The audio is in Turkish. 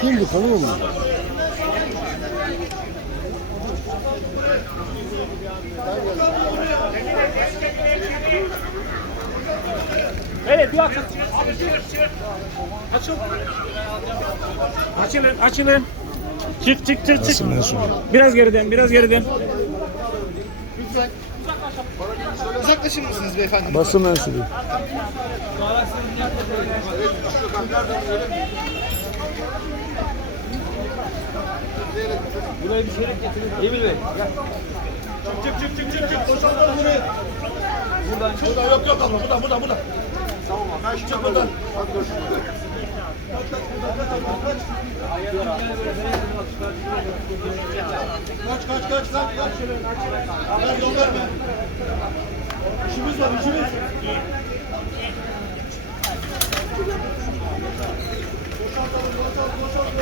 Kimdi tanıyor musun? Evet bir açın. Açıl. Açılın, açılın. Çık çık çık çık. Biraz geriden, biraz geriden. Uzaklaşır mısınız beyefendi? Basın mensubu. Emin Bey. Çık çık çık çık çık. Boşaltalım burayı. Buradan çık. Burada yok yok abla. Burada burada burada. Tamam abi. Ben çık buradan. Kaç kaç kaç lan kaç. Ver yol verme. İşimiz var işimiz.